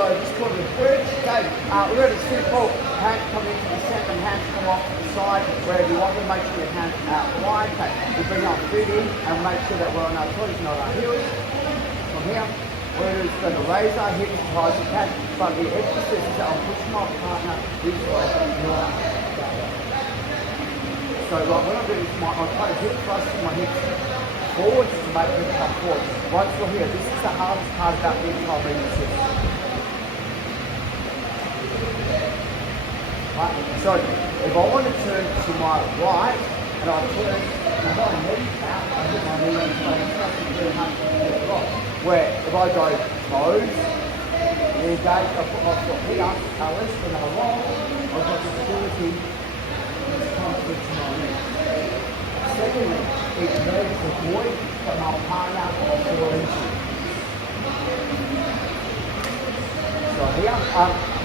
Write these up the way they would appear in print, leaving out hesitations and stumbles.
So just call it a bridge. Okay, really simple. Hands come in from the centre and hands come off to the side. Wherever you want to make sure your hands out wide. Okay, we bring our feet in and make sure that we're on our toes, not our heels. From here, we're just going to raise our hips as high as we can. But the emphasis is that I'm pushing my partner this way, not that way. So like when I'm doing this, I'll try to hip thrust my hips forwards to make them come forward. Once we're here, this is the hardest part about the entire movement system. Right, so if I want to turn to my right and I turn my knee out, I put my knee in place, where if I go toes, engage, I put my foot here, at least when I roll, I've got the ability to come to my knee. Secondly, it moves the void from my partner or into. So here,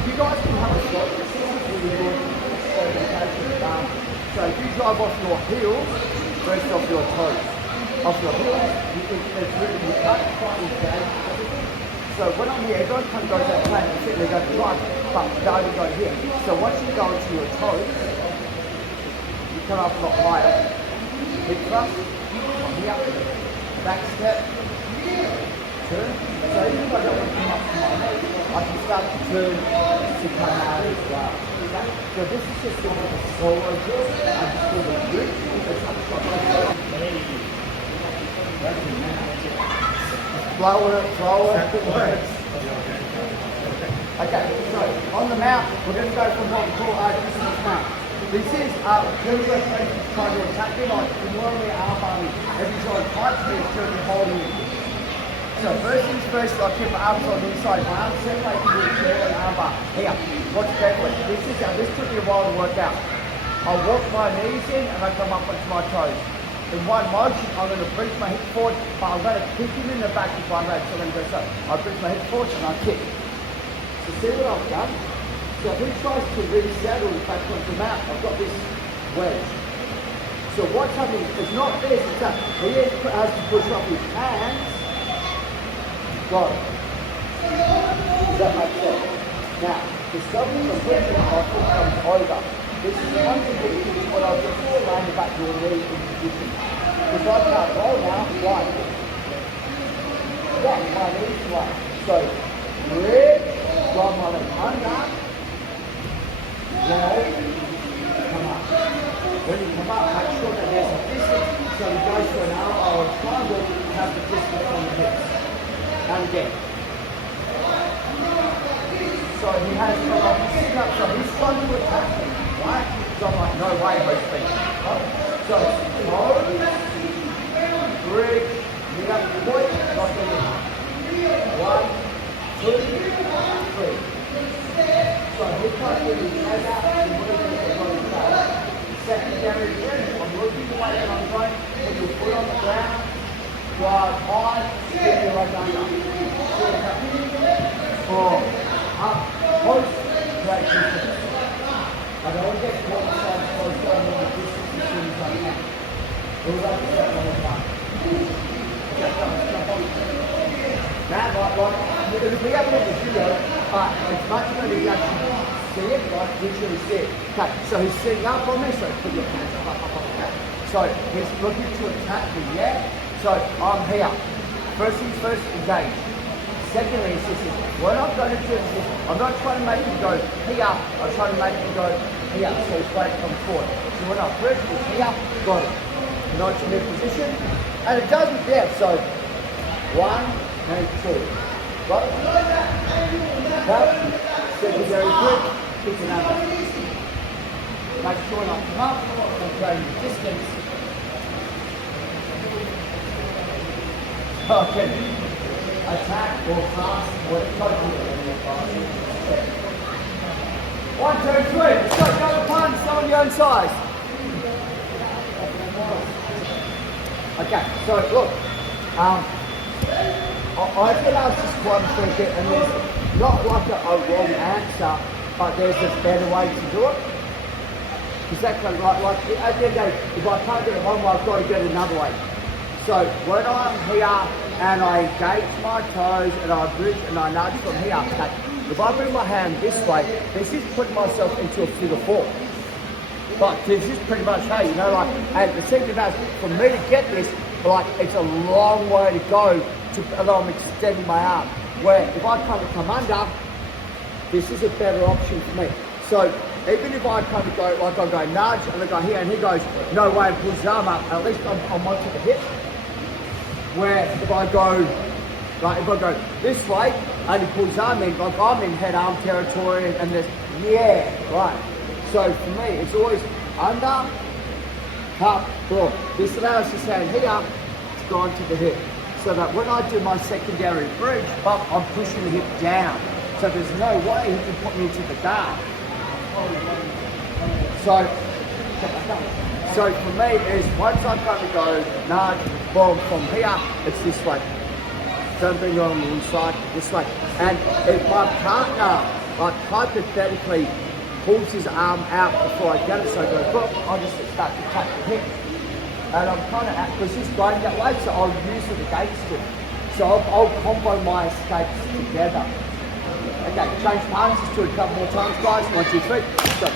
you guys can have a shot. This is really good orientation. So if you drive off your heels, rest off your toes. Off your heels, you can't quite engage. So when I'm here, everyone kind of goes that plane and sit there, go right, but don't go here. So once you go into your toes, you come up a lot higher. Hip thrust, from here, back step, turn. So even if I don't want to come up to my knee, I can start to turn to come out as well. So this is just sort of a solo drill. I just do the grip. Flow it. Okay, so on the mount, we're going to go from what we call our distance mount. This is Pillar trying to attack you like normally arm body. If you try to fight me, it's going to be holding you. So first things first, I keep my arms on the inside. My arms separate from the chair and arm bar. Here, watch carefully. This took me a while to work out. I walk my knees in and I come up onto my toes. In one motion, I'm going to bring my hip forward, but I'm going to kick him in the back if I'm ready. So I'm going to go so. I bring my hip forward and I kick. So see what I've done? So if he tries to resettle back onto the mat, I've got this wedge. So what's happening is not this, it's that he has to push up his hands. Got it. Does that make sense? Now, the stopping the pushing off comes over. This is the one thing that you do what I was before laying back your knee in position. Because I can't roll now, right. Yeah, my knees right. So, bridge, drive my leg under. Roll, come up. When you come up, make sure that there's a distance, so you go to an arm or a triangle, you have the distance on the hips. And again. So he has to come up and sit up, so he's trying to attack me, right? So I'm like, no way, those feet. Right? So, toes, bridge, knee up the point, not getting up. 1, 2, 3. So he can't really head out and move it on his back. Secondary bridge, I'm looking away and I'm going, put your foot on the ground, drive high, get your leg under. 4, up, push, break distance. I don't want to get caught inside the close down on the distance as soon as I can. We'll wrap it up on the back. That it'll be up on the video, but it's much better if you actually see it, like visually see it. Okay, so he's sitting up on me, so put your hands up. Okay. So he's looking to attack me, yeah? So I'm here. First things first, engage. Secondly, is this, when I'm going to do this, I'm not trying to make him go here, I'm trying to make him go here, so he's ready to come forward. So when I press this here, got it. Nice in their position, and it doesn't there, so 1 and 2. Got it? Okay, secondary grip, kick another. Make sure not come up, and create distance. Okay. Attack or pass or totally. 1, 2, 3. Let's go the punch, stay on your own size. Okay, so look, I've been asked this quite a fair bit, and there's not like a wrong answer, but there's a better way to do it. Exactly right. Like at the end of the day, if I can't get it one way, I've got to get it another way. So when I'm here, and I engage my toes and I bridge and I nudge from here. Okay. If I bring my hand this way, this is putting myself into a figure four. But this is pretty much how, you know, like, and the second about for me to get this, like, it's a long way to go to, although I'm extending my arm. Where if I kind of come under, this is a better option for me. So even if I kind of go, like I go nudge and I go here and he goes, no way, and pulls his arm up, at least I'm onto the hip. Where if I go, like if I go this way and he pulls his arm in, like I'm in head arm territory and there's, yeah, right. So for me, it's always under, up, broad. This allows this hand here to go onto the hip. So that when I do my secondary bridge, I'm pushing the hip down. So there's no way he can put me into the guard. So for me, is once I kind of go nudge, boom, from here, it's this way. Don't bring it on the inside, this way. And if my partner, like hypothetically, pulls his arm out before I get it, so I go, boom, I'll just start to cut the hip. And I'm kind of, because he's going that way, so I'll use it against him. So I'll combo my escapes together. Okay, change partners, let's do it a couple more times, guys. 1, 2, 3, go.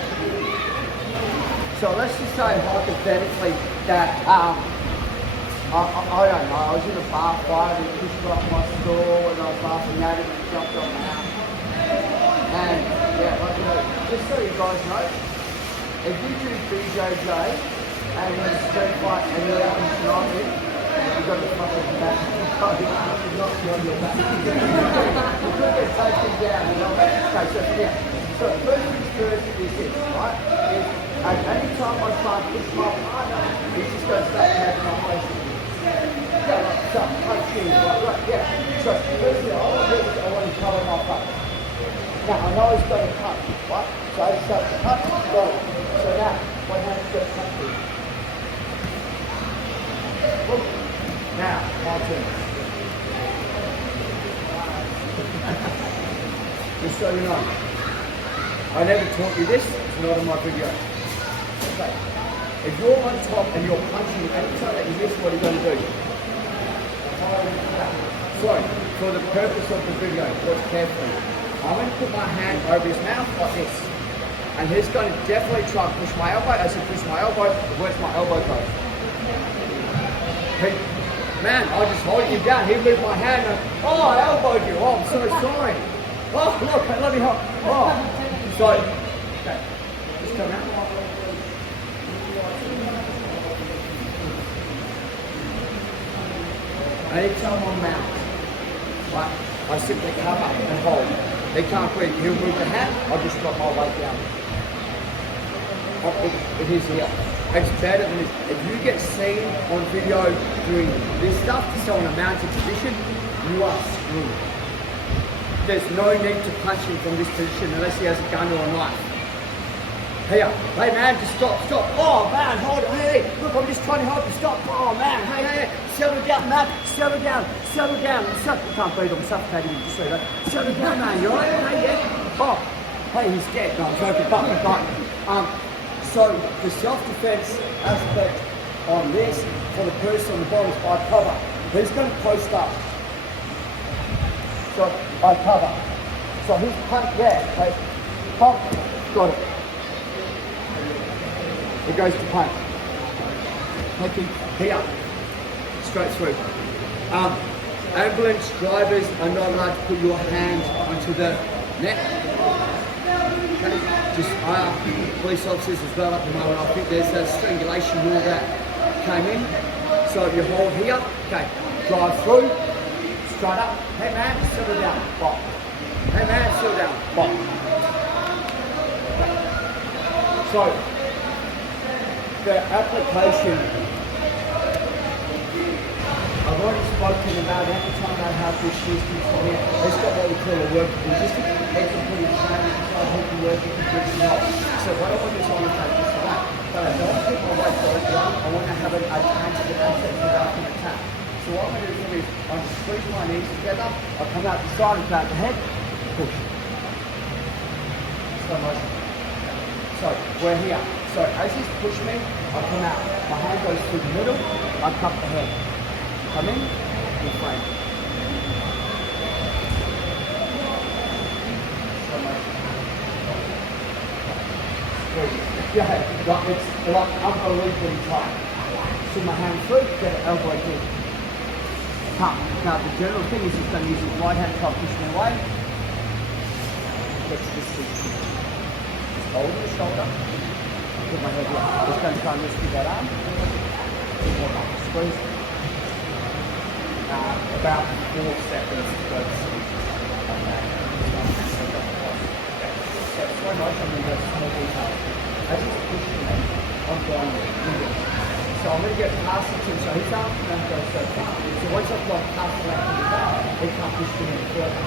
So let's just say hypothetically that, I don't know, I was in a bar fight and he pushed me off my stool and I was laughing at him and he jumped on my arm. And yeah, like, you know, just so you guys know, if you do BJJ and when it's street fight and you're out in Toronto, you've got to fucking back. Not on your back. You could get taken down, you know. Okay, so yeah. So first things first is this, right? Is at any time I try to push my partner, he just goes back and has my face. Yeah, like so, punching, right, yeah. So firstly, all I do is I want to cover my face. Now I know he's got to cut, right? So I start to cut, go. So now, my hand's got to cut through. Now, my turn. Just so you know, I never taught you this, it's not in my video. Okay, if you're on top and you're punching, anytime that you miss, what are you going to do? So, for the purpose of the video, watch carefully. I'm going to put my hand over his mouth like this. And he's going to definitely try and push my elbow. As he pushes my elbow, where's my elbow go? Man, I just hold you down. He moved my hand and, oh, I elbowed you. Oh, I'm so sorry. Oh, look, let me help. Oh, so, okay, just come out. Anytime I'm out, right, I simply come up and hold. They can't breathe. He'll move the hand, I'll just drop my weight down. Oh, it is here. It's better than this. If you get seen on video doing this stuff, so in a mounted position, you are screwed. There's no need to punch him from this position unless he has a gun or a knife. Here, hey man, just stop. Oh man, hold it. Hey, look, I'm just trying to help you. Stop. Oh man, hey, settle down, man. Settle down. You can't breathe, I'm suffocating you. Just so that. Settle down, man. You alright? Hey, yeah. Oh, hey, he's scared. No, I'm joking. But, so the self-defense aspect on this for the person on the bottom is I cover. He's going to post up. So I cover. So he's punch, yeah, okay. Pump, got it. It goes to punch. Taking here, straight through. Ambulance drivers are not allowed to put your hands onto the neck. Okay. Just police officers as well at the moment. I think there's a strangulation rule that came in. So if you hold here, okay, drive through, straight up. Hey man, settle down, bop. Hey man, settle down, bop. Okay. So the application, I've already spoken about every time they have this system from here. It's got what we call a work logistic. They can put it training to try to help you work it and do it well. So what I want is I want to take this for that. But I don't keep my weight broken. I want to have a tangible asset without an attack. So what I'm going to do is I just squeeze my knees together. I come out the side and back the head, push. Slow motion. So we're here. So as he's pushed me, I come out. My hand goes through the middle, I cup the head. Come in, your frame. Yeah, like it's like unbelievably tight. So my hand through, get an elbow kick. Pump. Now the general thing is he's going to use his right hand top pushing away. Gets this position. Just hold the shoulder. Put my head here. Just going to try and rescue that arm. Squeeze. About 4 seconds to go to sleep on that. So it's so much on the small detail. As he's pushing me, I'm going with. So I'm going to get past the two. So his arm can go so far. So once I've gone past the left of his arm, he can't push me any further.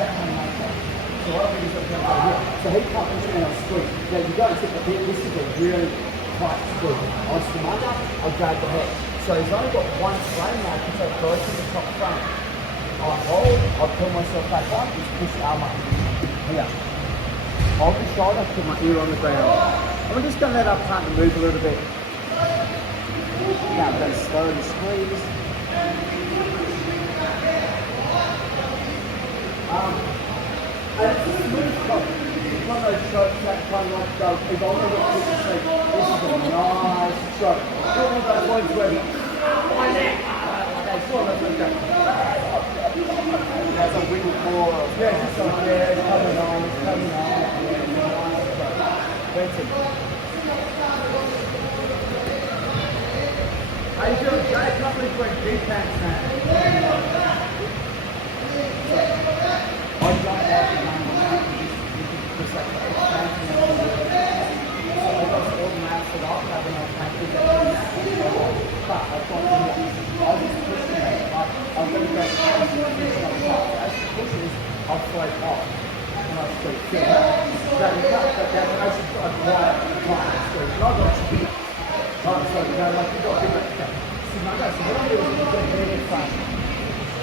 That kind of makes sense. So what I'm going to do is I'm going to go here. So he can't push me and I'll squeeze. Now you don't think that this is a really tight squeeze. I'll swim under, I'll grab the head. So he's only got one frame now because I've broken the top frame. I hold, I'll pull myself back up, just push the arm up. Here. Hold the shoulder, put my ear on the ground. I'm just going to let our partner move a little bit. Now I'm going to slowly squeeze. And it's a smooth stroke. It's one of those strokes that kind of like go, if I want to look at this and say, this is a nice stroke. It's one of those ones where my neck, okay, sort of like that. That's a wiggle more. Yeah, it's just like, yeah, it's coming on, it's coming on. How you doing, Jay? Company for defense, man. I jump off the line just like expansion of the word. So I got all the maps that I'll have and I'll take it down now. But I've got I'll just push it. I'm going to go as it pushes, I'll float off. And I'll squeeze. See that? That is not, that's actually got a right squeeze. And I've got to be right, so you know, like you've got to be like that. So what I'm doing is I'm going to get it front.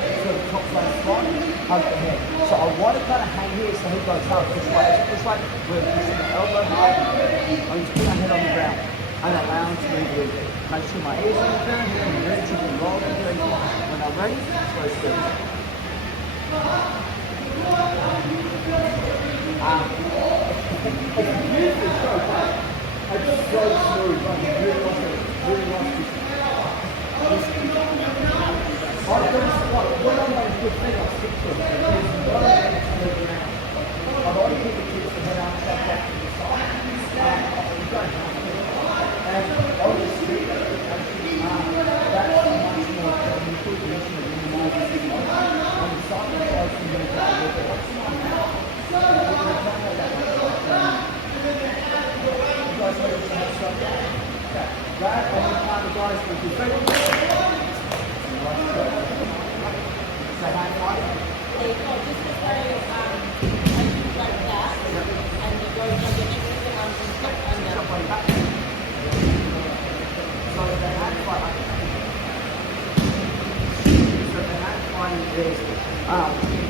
So the top front spot, hug the head. So I want to kind of hang here so he goes up. This way, we're pushing the elbow high. I'm just putting my head on the ground and allow him to move with it. Make sure my ears on the ground, and reach and roll and do it. When I'm ready, close the door. It's a beautiful show, but it's so smooth, like it's really nice to when I'm on a good thing, I'll stick to it. There's no way to move around. I've already hit the kids and then I'll step back to the side. You don't have to. And obviously, that's much more technical position of minimizing the motion. On the side, the side can move that a little bit. What's my mouth? You guys ready to have stuff down? Okay. Grab on the part of the guys with your feet. Say hi, Mike. They go just this way, like that, and you go from the next to the foot under. So the hand fight, is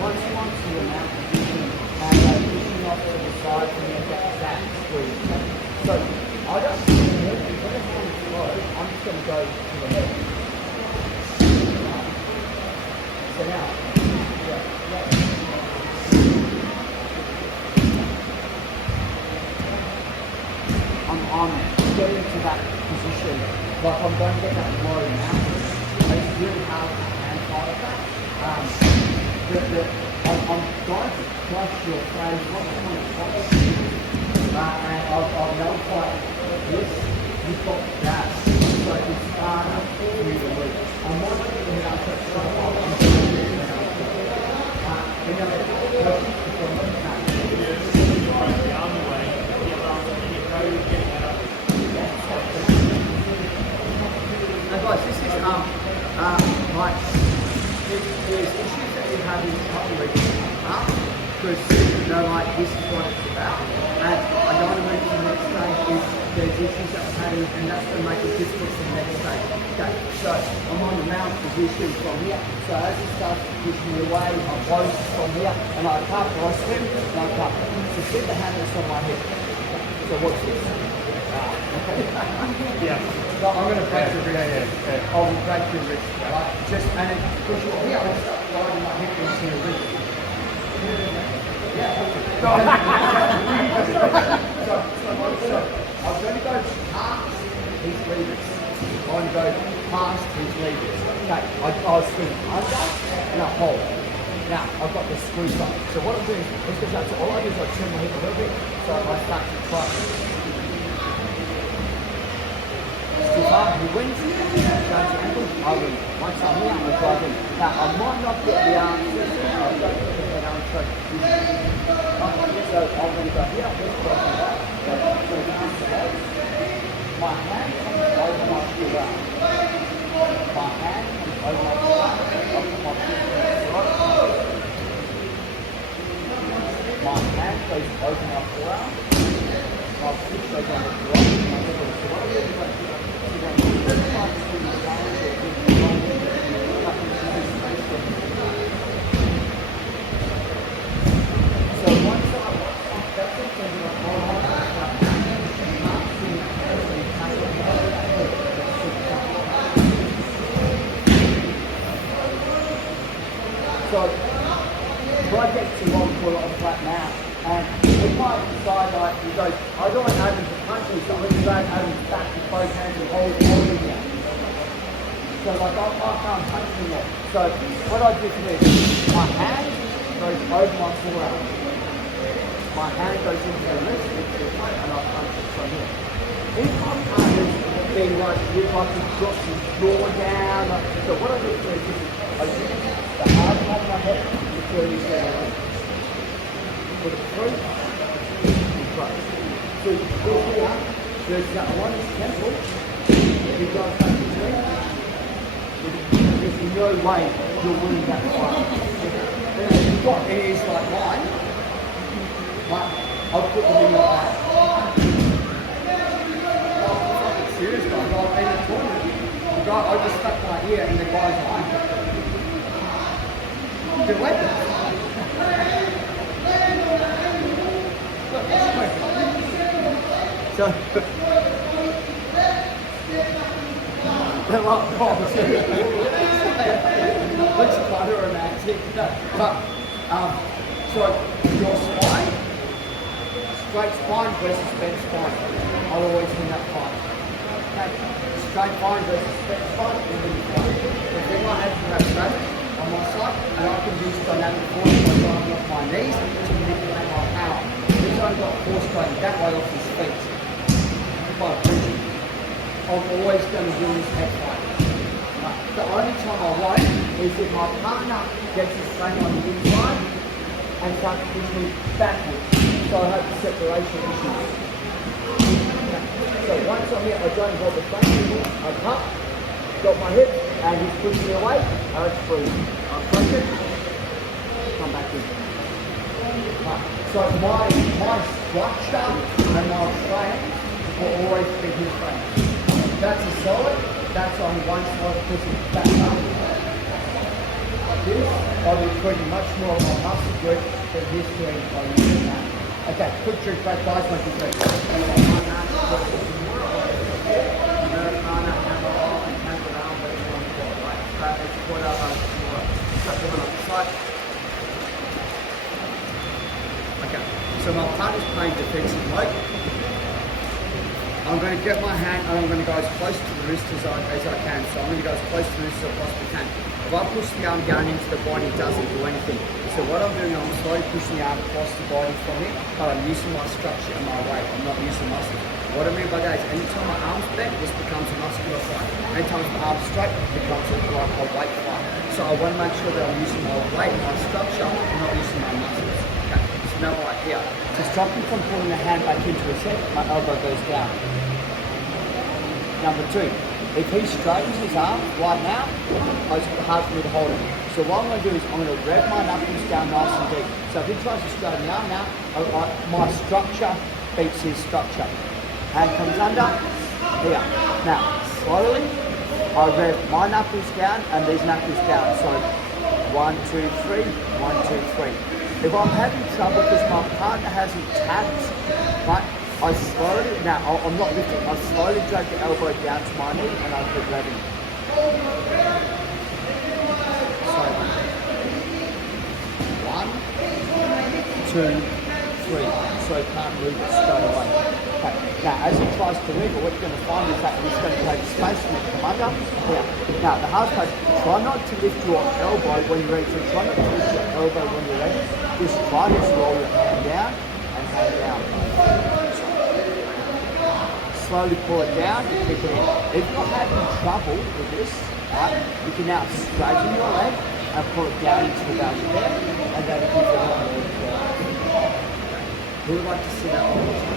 once you want to mount position and pushing off to the side and then get that squeeze. So I don't see the head, if the hand is low, I'm just going to go to the head. So now, I'm getting to that position, like I'm going to get that low mountain. It's really hard to hand fight that. I'm going to crush your frame, not someone to crush you. And I'll nullify this, you've got that. So it's harder for you to move. I'm not going to hit out to show up. I'm going to hit it out to and guys, this is like there's issues that you have in cutlery because you know like this is what it's about, and I don't want to move to the next stage is there's issues that we're having, and that's going to make it difficult for the next stage. Okay, so I'm on the mount position from here, so as it starts to push me away, I close from here, and I cup, or I swim, and I cup. So sit the hand that's on my head. So watch this. Yeah. So I'm going to break your wrist. Yeah. I will break your wrist. Right? Just and then push your here. I'll start riding my hip into your wrist. Yeah. So I'm going to go past his levers. I'm going to go past his levers. Okay. I'll swing under and I hold. Now I've got the screw side. So what I'm doing is because that's all I do is I turn my hip a little bit so I start to try. Too far, he wins, goes to ankle, I win. Once I'm here, I drive in. Now, I might not get the arm, I'll go to the arm straight. So I'm going to go here, this person right, so the arm straight. My hand comes over my shoulder. My hand comes over my shoulder. I put my foot to the right. My hand goes over my forearm. My foot goes on the right. So what I'm doing is like, so if I get too long for a flat now, and if I decide like he goes, I don't want Adam to punch me, so I'm going to drag Adam back with both hands and hold him here. So like I can't punch him yet. So what I do is my hand goes over my forearm. My hand goes into the wrist, into the plate, and I punch it from here. If my partner's being like, if I can drop his jaw down, so what I do is I use the hard part of my head to turn his head away. Put it through, and close. So here, there's that one temple. If you guys have to turn, there's no way you're winning that fight. If you've got ears like mine, but I'll put them in your eye. I'm serious, guys. I've been in a tournament. The guy, I just stuck my ear in the guy's eye. Good weapon. So, looks quite romantic. But, so your spine, straight spine versus bent spine. I'll always win that fight. Okay, straight spine versus bent spine, you'll win the fight. If anyone has to have straight on my side, and I can use dynamic force by driving off my knees to manipulate my power. He's only got force going that way off his feet. By pushing. I'm always going to win this head fight. The only time I won't is if my partner gets his strength on the inside and starts to push me backwards. So I have the separation issues. So once I'm here, I don't hold the front anymore. I cut, got my hip, and he's pushing me away, and it's free. I push it, come back in. So my structure and my strength will always be his strength. That's a solid, that's on one side pushing back up. Like this, I'll be putting much more of my muscle group than he's doing by using that. Okay, quick trick back, guys, like this way. Okay, so my partner's playing defensive mode. I'm going to get my hand and I'm going to go as close to the wrist as I can. So I'm going to go as close to the wrist as I possibly can. If I push the arm down into the body, it doesn't do anything. So what I'm doing, I'm slowly pushing the arm across the body from here, but I'm using my structure and my weight. I'm not using muscle. What I mean by that is anytime my arm's bent, this becomes a muscular fight. Anytime my arm's straight, it becomes like a weight fight. So I want to make sure that I'm using my weight, my structure, and not using my muscles. Okay, so now right here. To stop me from pulling the hand back into a set, my elbow goes down. Number two, if he straightens his arm right now, it's hard for me to hold him. So what I'm going to do is I'm going to rev my knuckles down nice and deep. So if he tries to straighten the arm now, my structure beats his structure. Hand comes under, here. Now, slowly, I rev my knuckles down and these knuckles down. So 1, 2, 3, 1, 2, 3. If I'm having trouble because my partner hasn't tapped, right, I slowly, now I'm not lifting, I slowly drag the elbow down to my knee and I keep letting it. So, 1, 2, 3. So he can't move it straight away. Okay. Now, as he tries to wiggle, what you're going to find is that he's going to take space from it from under here. Now, the hard part, try not to lift your elbow when you're ready. So try not to lift your elbow when you're ready. Just try to roll your hand down and hand down. Slowly pull it down and keep it in. If you're having trouble with this, right, you can now straighten your leg and pull it down into the back of there, and then keep it on. Who would like to sit up all the time?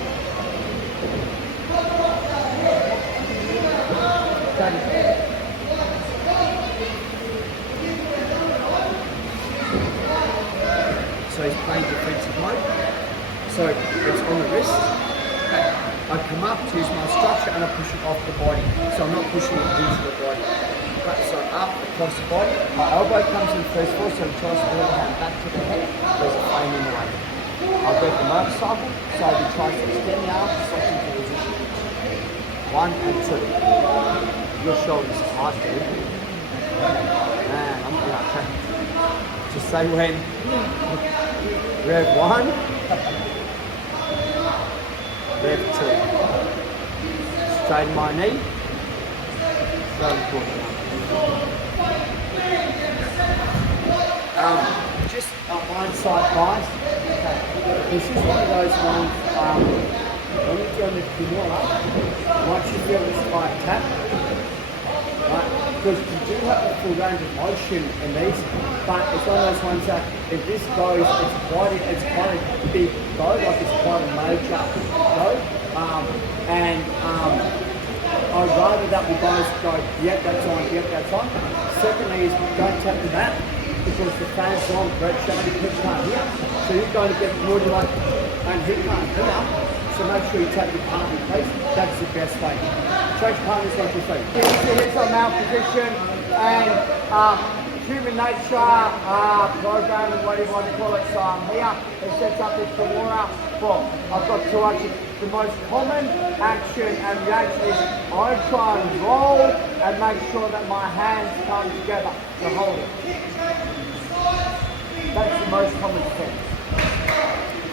So he's playing defensive mode. So it's on the wrist. Okay. I come up to use my structure and I push it off the body. So I'm not pushing it into the body. Right, so up across the body. My elbow comes in first of all, so I'm trying to bring the hand back to the head. There's a frame in the way. I'll get the motorcycle, so he tries to extend the arm, switch into position. 1 and 2. Your shoulders tight, dude. Man, I'm gonna just say when. Rev 1. Rev 2. Straighten my knee. Slowly pull it down. Just blindside guys. Okay. This is one of those ones, when you're doing the Kimura, once you feel this light tap, right, because you do have the full range of motion in these, but it's one of those ones that if this goes, it's quite a big go, like it's quite a major go, and I'd rather that we both go, yep, that's on, yep, that's on. Secondly is don't tap the mat, because the fan's long, Brett Shelby can't hear, so you're going to get more like, and he can't hear, so make sure you tap your partner in place. That's the best way. Take partners like your feet. Keep your hips on mount position, and human nature programming, whatever you want to call it. So I'm here, it sets up this Kimura. Well, I've got 2 actions. The most common action and reaction is I try and roll and make sure that my hands come together to hold it. That's the most common thing.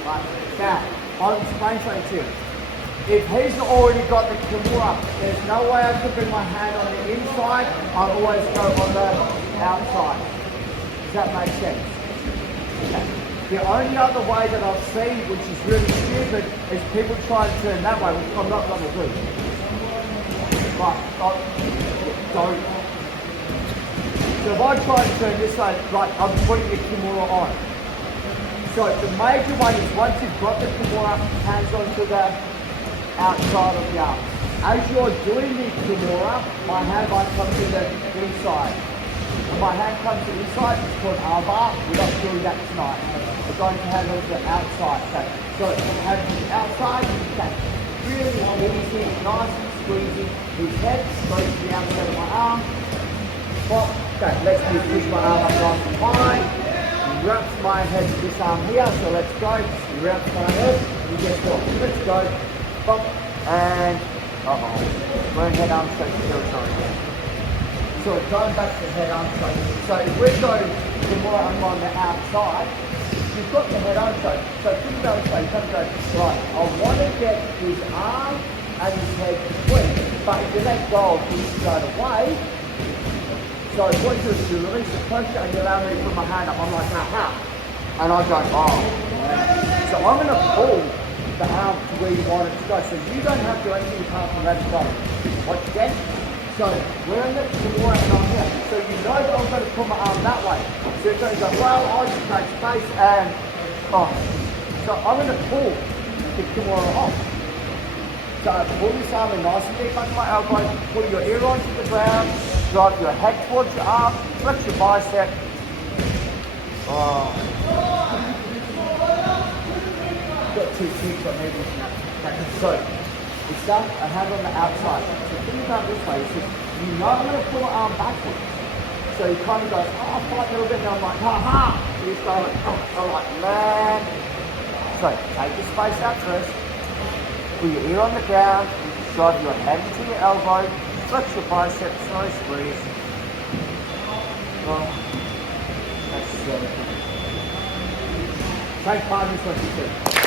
Right. Now, I'll explain something to you. If he's already got the Kimura, there's no way I can bring my hand on the inside. I always go on the outside. Does that make sense? Okay. The only other way that I've seen, which is really stupid, is people try and turn that way, which I'm not going to do. But don't. So if I try and turn this way, like I'm putting the Kimura on. So the major one is once you've got the Kimura, hands onto the outside of the arm. As you're doing the Kimura, my hand might come to the inside. When my hand comes to the inside, it's called armbar. We're not doing that tonight. We're going to have it to the outside. Okay. So have the outside, okay. Really easy, nice and squeezy. His head goes to the outside of my arm. Pop. Okay, let's just push my arm up nice and high. Wraps my head to this arm here, so let's go. Wraps my head, and guess what? Let's go. Bump, and we're in head arm straight territory again. So going back to the head arm straight. So if we go to more on the outside, you've got the head arm straight. So think about it, you come go, right, I want to get his arm and his head between, but if you let go of him straight away, so what you do is you release the pressure and you allow me to put my hand up. I'm like, aha. And I go, oh. So I'm going to pull the arm to where you want it to go. So you don't have to do anything apart from let it go. Watch again. So we're in the Kimura and I'm here. So you know that I'm going to put my arm that way. So it's going to go, well, I just make space and, So I'm going to pull the Kimura off. So pull this arm in nice and deep under my elbow, pull your ear onto the ground, drive your head towards your arm, flex your bicep. Got 2 cheeks on maybe. So it's done, I have it on the outside. So think about this way, you know I'm going to pull my arm backwards. So you kind of go, oh, fight a little bit, and I'm like, ha. You just go like, oh, I'm like, man. So take your space out first. Put your ear on the ground, drive your head into your elbow, flex your biceps, slow squeeze. Oh, that's so good. Try 5 minutes like you said.